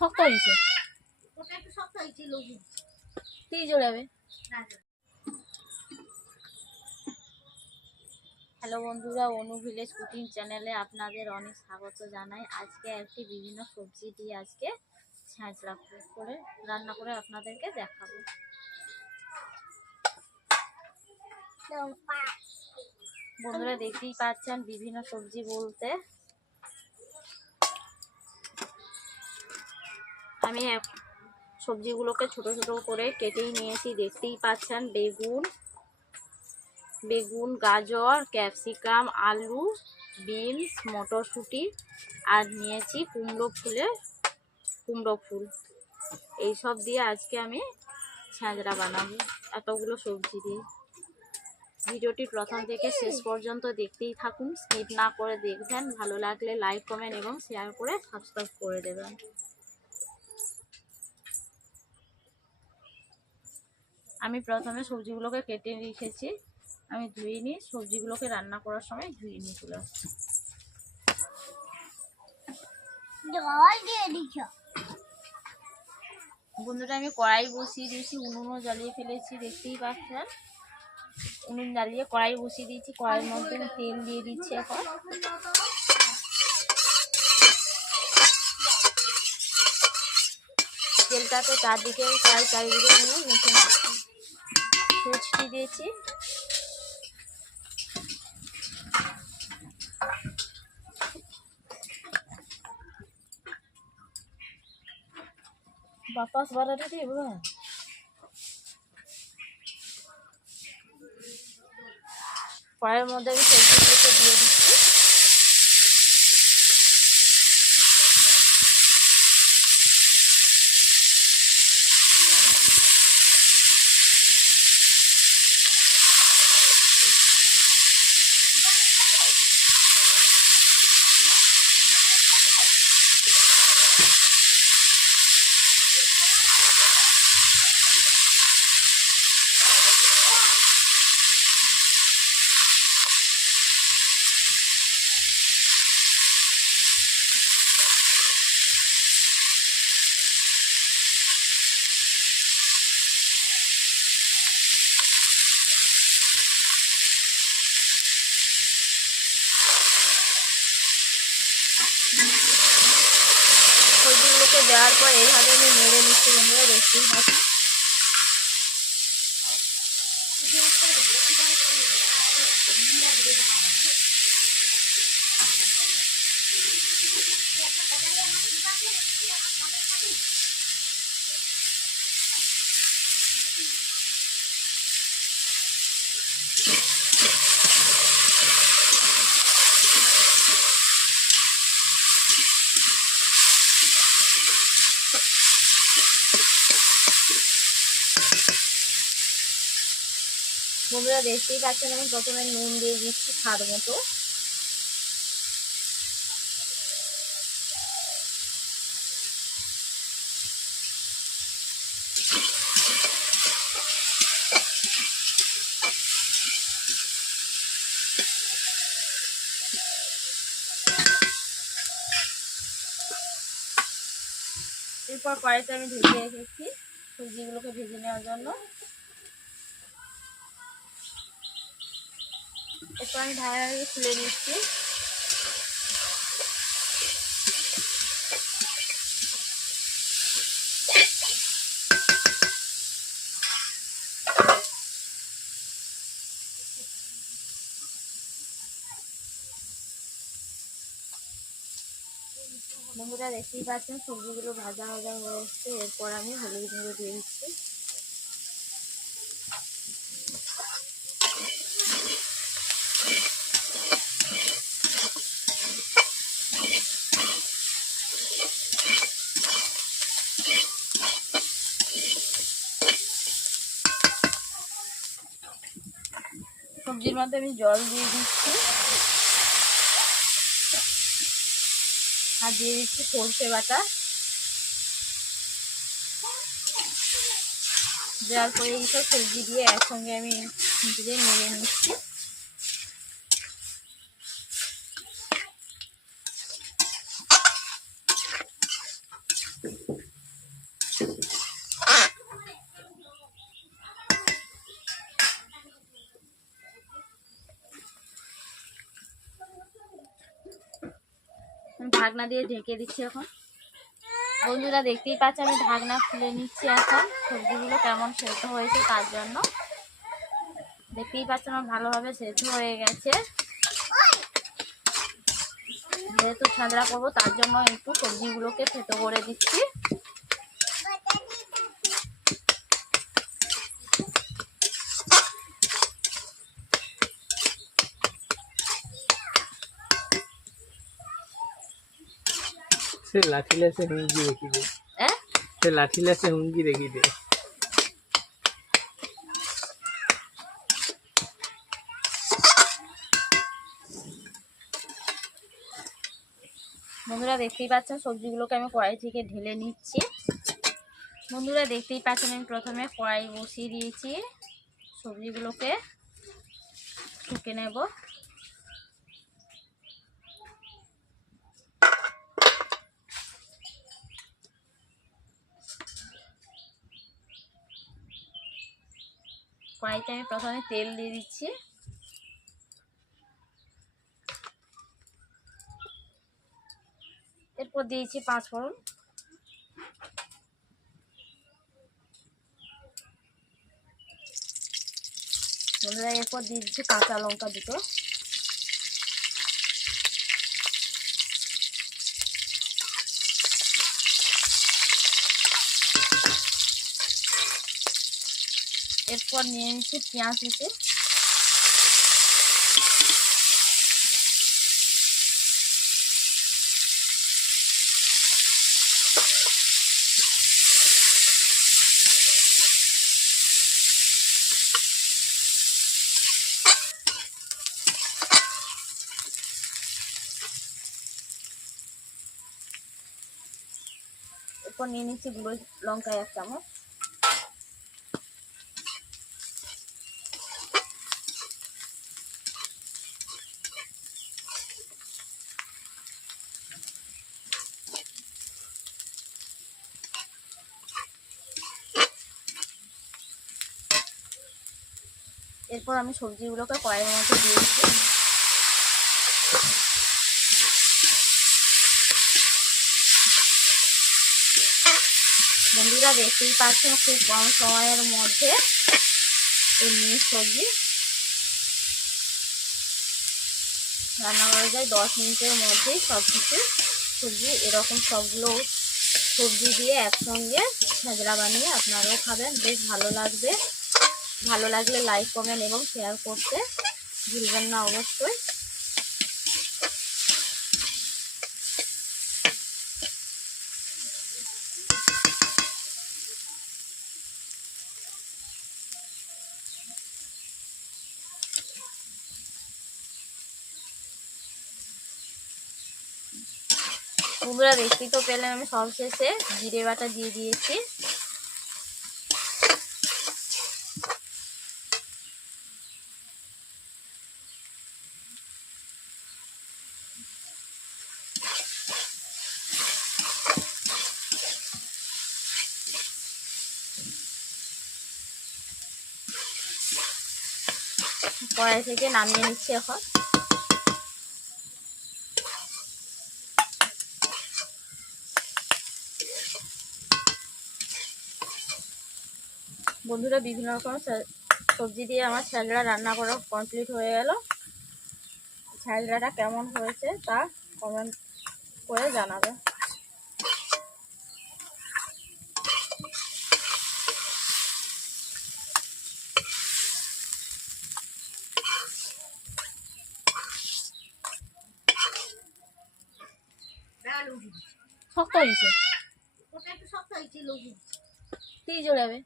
শক্ত হয়েছে, চলে যাবে। হ্যালো বন্ধুরা, অনু ভিলেজ কুকিং চ্যানেলে আপনাদের অনেক স্বাগত জানাই। আজকে একটি বিভিন্ন সবজি দিয়ে আজকে ছ্যাঁচড়া করে রান্না করে আপনাদেরকে দেখাবো। বন্ধুরা দেখতেই পাচ্ছেন বিভিন্ন সবজি বলতে আমি সবজিগুলোকে ছোট ছোট করে কেটেই নিয়েছি। দেখতেই পাচ্ছেন বেগুন, গাজর, ক্যাপসিকাম, আলু, বিনস, মটরশুঁটি আর নিয়েছি কুমড়ো ফুল। এইসব দিয়ে আজকে আমি ছ্যাঁচড়া বানাবো, এতগুলো সবজি দিয়ে। ভিডিওটি প্রথম থেকে শেষ পর্যন্ত দেখতেই থাকুন, স্কিপ না করে দেখবেন। ভালো লাগলে লাইক, কমেন্ট এবং শেয়ার করে সাবস্ক্রাইব করে দেবেন। আমি প্রথমে সবজিগুলোকে কেটে রেখেছি, আমি ধুয়ে নিই। সবজিগুলোকে রান্না করার সময় ধুয়ে নিয়ে চলে আসছি। বন্ধুরা আমি কড়াই বসিয়ে দিয়েছি, উনুনও জ্বালিয়ে ফেলেছি। দেখতেই পাচ্ছেন উনুন জ্বালিয়ে কড়াই বসিয়ে দিয়েছি। কড়াইয়ের মধ্যে আমি তেল দিয়ে দিচ্ছি। এখন তেলটাকে চারিদিকে নিয়ে মেখে নিচ্ছি। দিয়েছি, বাতাস বাড়াতে দিব। কড়াইয়ের মধ্যে আমি সবজিগুলোকে দিয়ে দিচ্ছি। সবজিগুলোকে দেওয়ার পর এইভাবে আমি নেড়ে নিচ্ছি। বন্ধুরা দেখতেই পাচ্ছি বন্ধুরা দেখতেই পাচ্ছেন আমি প্রথমে নুন দিয়ে দিচ্ছি স্বাদ মতো। এরপর কড়াইতে আমি ঢেকে রেখেছি সবজিগুলোকে ভেজে নেওয়ার জন্য। এরপর আমি ঢাকা খুলে নিচ্ছি। বন্ধুরা দেখতেই পাচ্ছেন সবজিগুলো ভাজা হয়ে এসছে। এরপর আমি হলুদ গুঁড়ো দিয়ে দিচ্ছি। সবজির মধ্যে আমি জল দিয়ে দিচ্ছি আর দিয়ে দিচ্ছি সর্ষে বাটা। দেওয়ার পরে এইসব সবজি দিয়ে একসঙ্গে আমি নেড়ে নিচ্ছি। ঢাকনা দিয়ে ঢেকে দিচ্ছি এখন। বন্ধুরা দেখতেই পাচ্ছ আমি ঢাকনা খুলে নিচ্ছি এখন, সবজিগুলো কেমন সেদ্ধ হয়েছে তার জন্য। দেখতেই পাচ্ছ আমার ভালোভাবে সেদ্ধ হয়ে গেছে। যেহেতু ছাঁচড়া করবো তার জন্য একটু সবজিগুলোকে থেতো করে দিচ্ছি। से लाठीले से हुंगी देखी दे, से लाठीले से हुंगी देखी दे। বন্ধুরা দেখতেই পাচ্ছেন সবজিগুলোকে আমি কড়াই থেকে ঢেলে নিচ্ছি। বন্ধুরা দেখতেই পাচ্ছেন আমি প্রথমে কড়াই বসিয়ে দিয়েছি, সবজিগুলোকে ঠুকে নেব। কড়াইতে আমি প্রথমে তেল দিয়ে দিচ্ছি। এরপর দিয়েছি 5 ফোড়ন। বন্ধুরা এরপর দিয়ে দিচ্ছি কাঁচা লঙ্কা দুটো। এরপর নিয়ে নিচ্ছি পেঁয়াজ কুচি। এরপর নিয়ে নিচ্ছি গুঁড়ো লঙ্কা 1 চামচ। এরপর আমি সবজিগুলোকে কড়াইয়ের মধ্যে দিয়ে দিচ্ছি। বন্ধুরা দেখতেই পাচ্ছেন খুব কম সময়ের মধ্যে এই মিক্স সবজি রান্না করা যায়। 10 মিনিটের মধ্যেই সব কিছু সবজি এরকম সবগুলো সবজি দিয়ে একসঙ্গে ছাঁচড়া বানিয়ে আপনারাও খাবেন, বেশ ভালো লাগবে। ভালো লাগলে লাইক কমেন্ট এবং শেয়ার করতে ভুলবেন না অবশ্যই। বন্ধুরা দেখতেই তো পেলেন আমি সবশেষে জিরে বাটা দিয়ে দিয়েছি। কড়াই থেকে নামিয়ে নিচ্ছি এখন। বন্ধুরা বিভিন্ন রকম সবজি দিয়ে আমার ছাঁচড়া রান্না করা কমপ্লিট হয়ে গেল। ছাঁচড়াটা কেমন হয়েছে তা কমেন্ট করে জানাবে। শক্ত হয়েছে, ওটা একটু শক্ত হয়েছে, লবণ দিয়ে জড়াবে।